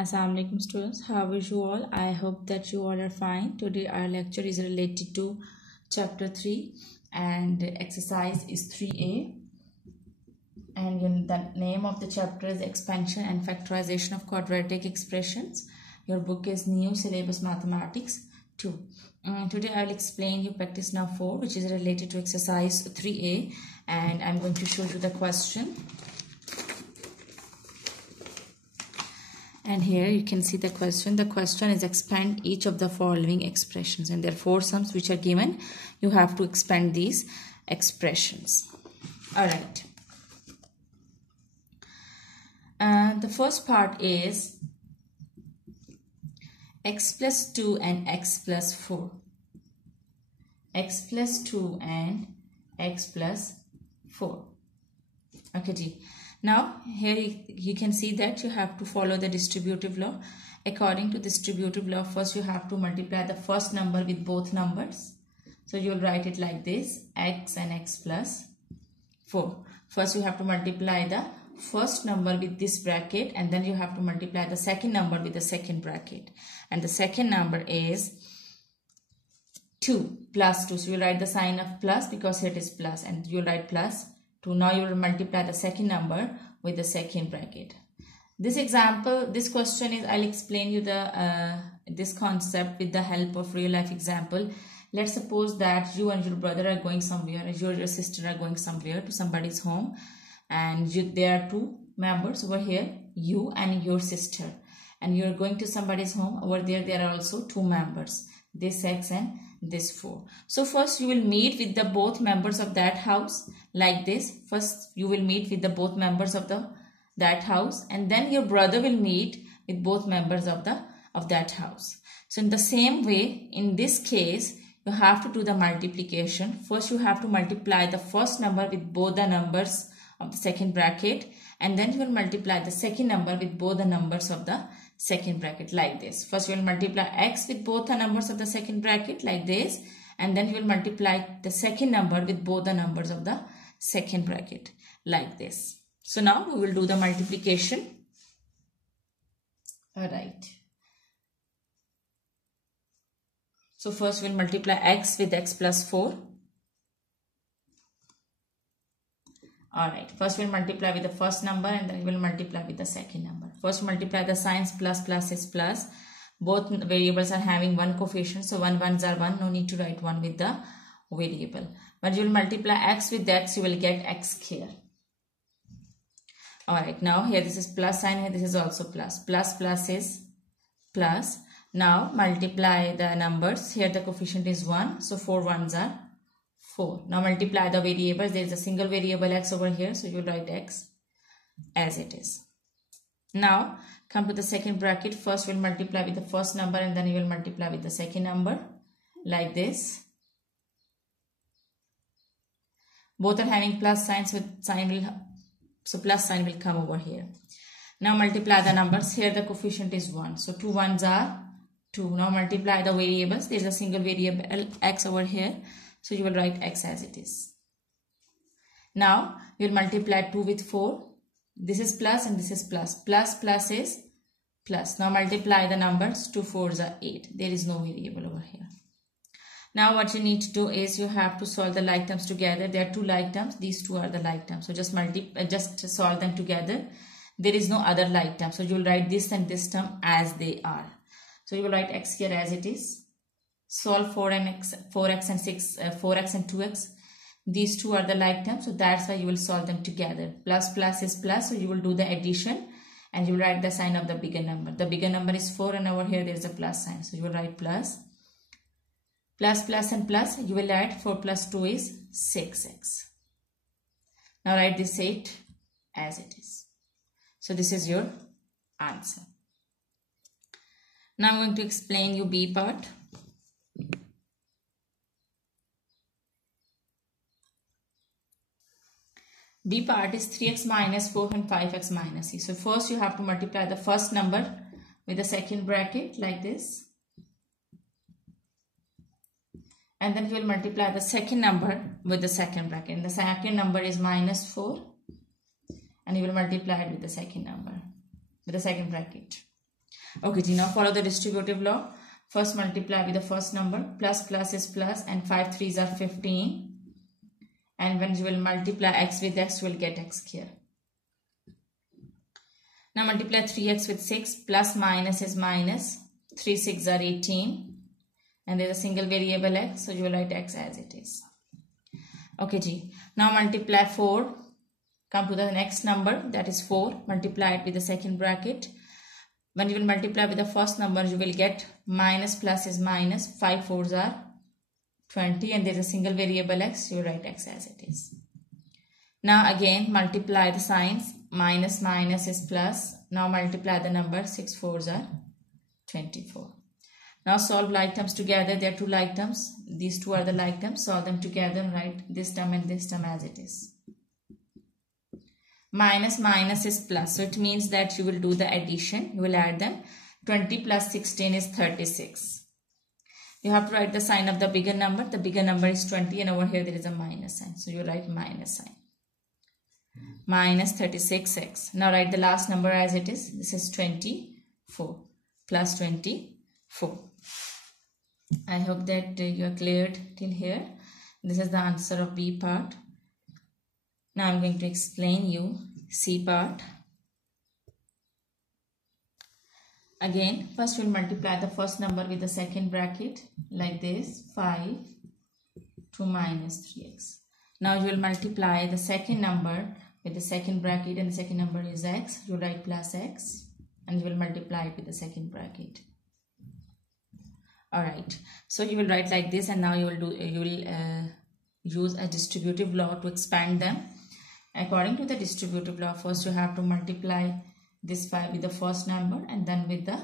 Assalamu alaikum students, how are you all? I hope that you all are fine. Today our lecture is related to chapter 3 and exercise is 3a, and the name of the chapter is expansion and factorization of quadratic expressions. Your book is New Syllabus Mathematics 2. Today I will explain you practice now 4, which is related to exercise 3a, and I'm going to show you the question. And here you can see the question. The question is expand each of the following expressions, and there are 4 sums which are given. You have to expand these expressions. Alright. The first part is x plus 2 and x plus 4. X plus 2 and x plus 4. Okay, G. Now here you can see that you have to follow the distributive law. According to distributive law, first you have to multiply the first number with both numbers. So you will write it like this, x and x plus 4. First you have to multiply the first number with this bracket, and then you have to multiply the second number with the second bracket. And the second number is 2 plus 2. So you will write the sign of plus because here it is plus, and you will write plus 2. Now you will multiply the second number with the second bracket. This question is, I'll explain you this concept with the help of real life example. Let's suppose that you and your brother are going somewhere, and you and your sister are going somewhere to somebody's home, and there are 2 members over here, you and your sister, and you are going to somebody's home. Over there are also 2 members, this x and this 4. So first you will meet with the both members of that house like this. First you will meet with the both members of that house, and then your brother will meet with both members of that house. So in the same way, in this case, you have to do the multiplication. First you have to multiply the first number with both the numbers of the second bracket, and then you will multiply the second number with both the numbers of the second bracket like this. First you will multiply x with both the numbers of the second bracket like this, and then you will multiply the second number with both the numbers of the second bracket like this. So now we will do the multiplication. Alright. So first we will multiply x with x plus 4. Alright, first we will multiply with the first number, and then we will multiply with the second number. First multiply the signs, plus is plus. Both variables are having 1 coefficient, so 1 ones are 1. No need to write 1 with the variable. But you will multiply x with x, you will get x here. Alright, now here this is plus sign, here this is also plus. Plus is plus. Now multiply the numbers. Here the coefficient is 1, so 4 ones are 4. Now multiply the variables. There is a single variable x over here, so you will write x as it is. Now come to the second bracket. First we will multiply with the first number, and then you will multiply with the second number like this. Both are having plus signs, so plus sign will come over here. Now multiply the numbers. Here the coefficient is 1, so 2 ones are 2. Now multiply the variables. There is a single variable x over here, so you will write x as it is. Now you will multiply 2 with 4. This is plus and this is plus. Plus is plus. Now multiply the numbers. 2 4s are 8. There is no variable over here. Now what you need to do is you have to solve the like terms together. There are 2 like terms. These 2 are the like terms. So just solve them together. There is no other like term. So you will write this and this term as they are. So you will write x here as it is. Solve 4x and 2x. These 2 are the like terms, so that's why you will solve them together. Plus is plus, so you will do the addition, and you will write the sign of the bigger number. The bigger number is 4, and over here there is a plus sign, so you will write plus and plus. You will add 4 plus 2 is 6x. Now write this 8 as it is. So this is your answer. Now I'm going to explain you B part. B part is 3x minus 4 and 5x minus c. So first you have to multiply the first number with the second bracket like this. And then you will multiply the second number with the second bracket. And the second number is minus 4. and you will multiply it with the second number, with the second bracket. Okay ji, now follow the distributive law. First multiply with the first number. Plus plus is plus and 5 3s are 15. And when you will multiply x with x, you will get x here. Now multiply 3x with 6. Plus minus is minus. 3 6 are 18. And there is a single variable x, so you will write x as it is. Okay ji. Now multiply 4. Come to the next number, that is 4. Multiply it with the second bracket. When you will multiply with the first number, you will get minus plus is minus. 5 4s are 20 and there is a single variable x, you write x as it is. Now again multiply the signs. Minus minus is plus. Now multiply the number. 6 4s are 24. Now solve like terms together. There are two like terms. These two are the like terms. Solve them together and write this term and this term as it is. Minus minus is plus. So it means that you will do the addition. You will add them. 20 plus 16 is 36. You have to write the sign of the bigger number. The bigger number is 20 and over here there is a minus sign. So you write minus sign. Minus 36x. Now write the last number as it is. This is 24 plus 24. I hope that you are cleared till here. This is the answer of B part. Now I am going to explain you C part. Again, first we will multiply the first number with the second bracket like this. 5 to minus 3x. Now you will multiply the second number with the second bracket and the second number is x. You write plus x and you will multiply it with the second bracket. Alright, so you will write like this and now you will use a distributive law to expand them. According to the distributive law, first you have to multiply this 5 with the first number and then with the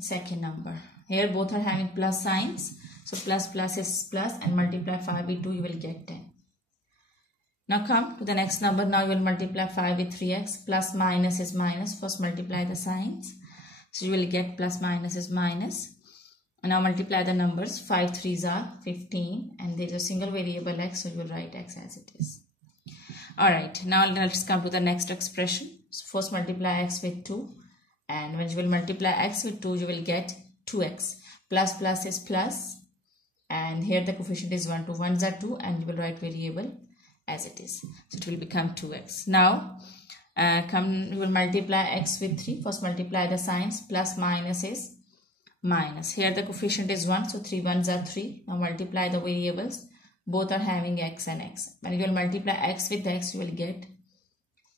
second number. Here both are having plus signs. So plus plus is plus and multiply 5 with 2, you will get 10. Now come to the next number. Now you will multiply 5 with 3x. Plus minus is minus. First multiply the signs. So you will get plus minus is minus. And now multiply the numbers. 5 3s are 15 and there is a single variable x, so you will write x as it is. Alright, now let's come to the next expression. So first multiply x with 2 and when you will multiply x with 2, you will get 2x. Plus plus is plus and here the coefficient is 1. 2 1s are 2 and you will write variable as it is. So it will become 2x. Now you will multiply x with 3. First multiply the signs. Plus minus is minus. Here the coefficient is 1, so 3 1s are 3. Now multiply the variables. Both are having x and x. When you will multiply x with x, you will get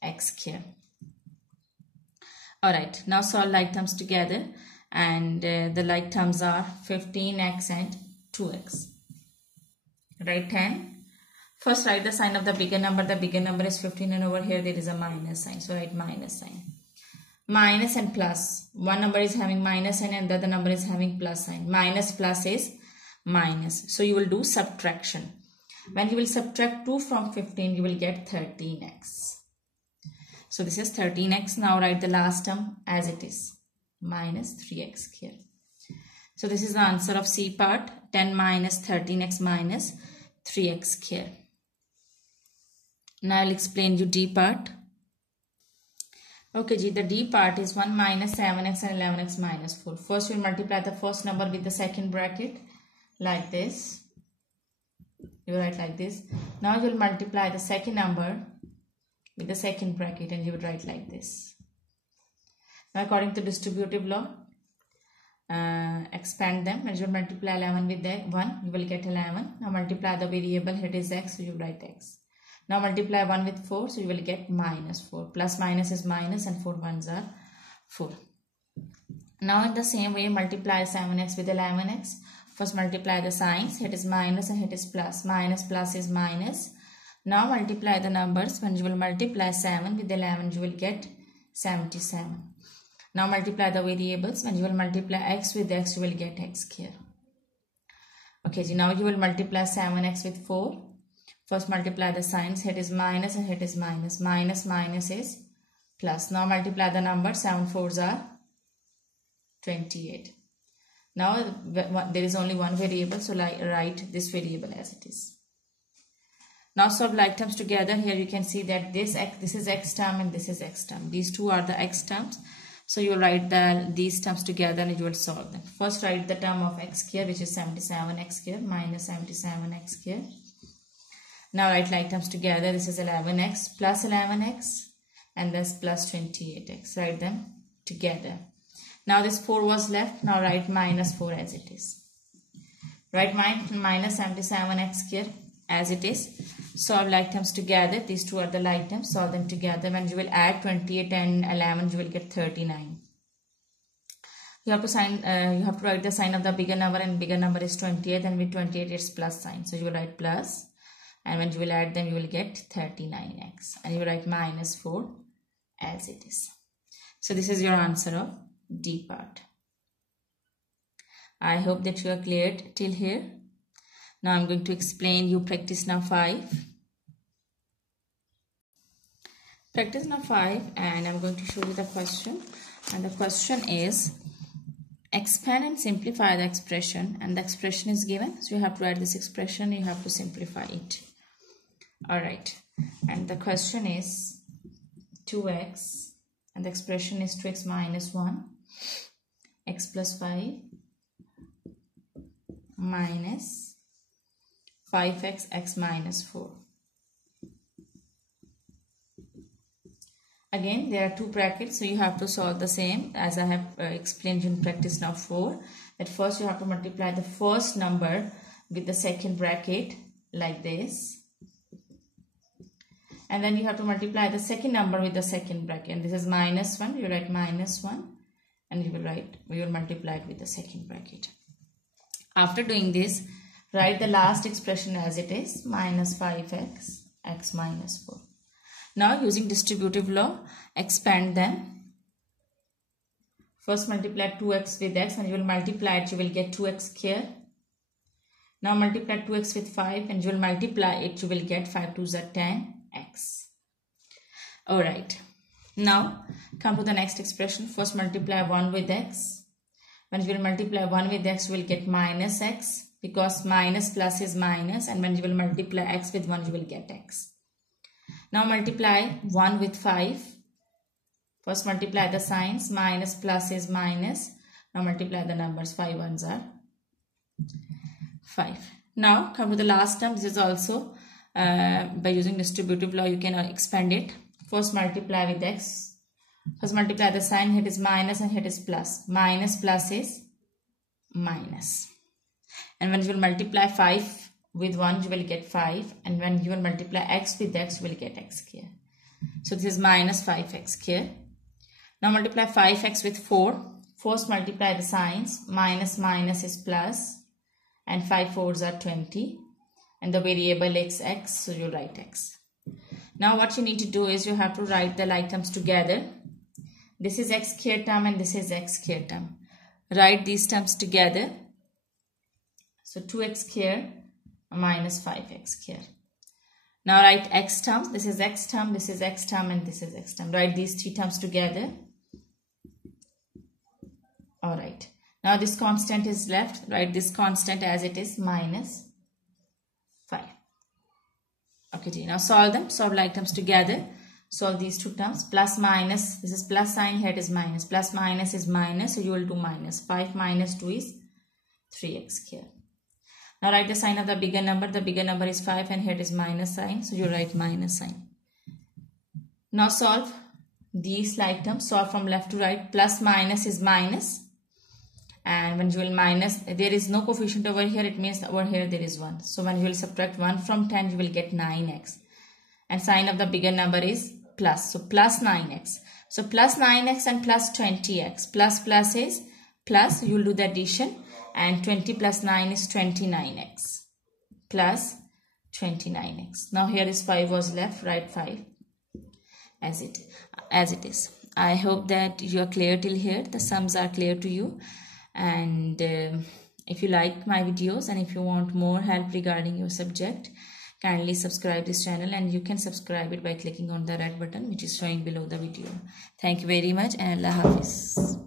x here. Alright, now solve like terms together and the like terms are 15x and 2x. Write 10. First write the sign of the bigger number. The bigger number is 15 and over here there is a minus sign. So write minus sign. Minus and plus. One number is having minus sign and the other number is having plus sign. Minus plus is minus. So you will do subtraction. When you will subtract 2 from 15, you will get 13x. So this is 13x. Now write the last term as it is. Minus 3x here. So this is the answer of C part. 10 minus 13x minus 3x here. Now I will explain you D part. Okay, the D part is 1 minus 7x and 11x minus 4. First we will multiply the first number with the second bracket like this. You write like this. Now you will multiply the second number with the second bracket and you will write like this. Now according to distributive law, expand them. When you will multiply 11 with the 1, you will get 11. Now multiply the variable, here it is x, so you write x. Now multiply 1 with 4, so you will get minus 4. Plus minus is minus and 4 1s are 4. Now in the same way, multiply 7x with 11x. First multiply the signs. Here it is minus and here it is plus. Minus plus is minus. Now multiply the numbers. When you will multiply 7 with 11, you will get 77. Now multiply the variables. When you will multiply x with x, you will get x here. Okay, so now you will multiply 7x with 4. First multiply the signs. Here it is minus and here it is minus. Minus minus is plus. Now multiply the numbers. 7 4s are 28. Now there is only one variable, so write this variable as it is. Now solve like terms together. Here you can see that this is x term and this is x term. These two are the x terms. So you will write these terms together and you will solve them. First write the term of x square, which is 77x square minus 77x square. Now write like terms together. This is 11x plus 11x and this plus 28x. Write them together. Now this 4 was left. Now write minus 4 as it is. Write minus 77x square as it is. Solve like terms together. These two are the like terms. Solve them together. When you will add 28 and 11, you will get 39. You have to write the sign of the bigger number, and bigger number is 28, and with 28 it's plus sign. So you will write plus, and when you will add them, you will get 39x, and you will write minus 4 as it is. So this is your answer of D part. I hope that you are clear till here. Now I'm going to explain you practice now 5. Practice now 5, and I'm going to show you the question. And the question is, expand and simplify the expression, and the expression is given. So you have to write this expression, you have to simplify it. Alright, and the question is 2x, and the expression is 2x minus 1, x plus 5 minus 5x, x minus 4. Again, there are two brackets, so you have to solve the same as I have explained in practice now 4. That first you have to multiply the first number with the second bracket like this. And then you have to multiply the second number with the second bracket. And this is minus 1, you write minus 1, and you will multiply it with the second bracket. After doing this, write the last expression as it is, minus 5x, x minus 4. Now using distributive law, expand them. First multiply 2x with x, and you will multiply it, you will get 2x here. Now multiply 2x with 5, and you will multiply it, you will get 5 2s are 10x. Alright, now come to the next expression. First multiply 1 with x. When you will multiply 1 with x, you will get minus x, because minus plus is minus, and when you will multiply x with 1, you will get x. Now multiply 1 with 5. First multiply the signs. Minus plus is minus. Now multiply the numbers. 5 ones are 5. Now come to the last term. This is also by using distributive law you can expand it. First multiply with x. First multiply the sign. Here is minus and here is plus. Minus plus is minus. And when you will multiply 5 with 1, you will get 5, and when you will multiply x with x, you will get x here. So this is minus 5x here. Now multiply 5x with 4. First multiply the signs. Minus minus is plus, and 5 4s are 20, and the variable is x, so you write x. Now what you need to do is you have to write the like terms together. This is x square term and this is x square term. Write these terms together. So 2x square minus 5x square. Now write x terms. This is x term, this is x term, and this is x term. Write these three terms together. Alright. Now this constant is left. Write this constant as it is, minus 5. Okay, now solve them. Solve like terms together. Solve these two terms. Plus minus. This is plus sign. Here it is minus. Plus minus is minus. So you will do minus. 5 minus 2 is 3x here. Now write the sign of the bigger number. The bigger number is 5 and here it is minus sign. So you write minus sign. Now solve these like terms. Solve from left to right. Plus minus is minus. And when you will minus, there is no coefficient over here. It means over here there is 1. So when you will subtract 1 from 10, you will get 9x. And sign of the bigger number is plus. So plus 9x. So plus 9x and plus 20x. Plus is plus. You will do the addition. And 20 plus 9 is 29x plus 29x. Now here is 5 was left. Write 5 as it is. I hope that you are clear till here. The sums are clear to you. And if you like my videos and if you want more help regarding your subject, kindly subscribe this channel, and you can subscribe it by clicking on the red button which is showing below the video. Thank you very much, and Allah Hafiz.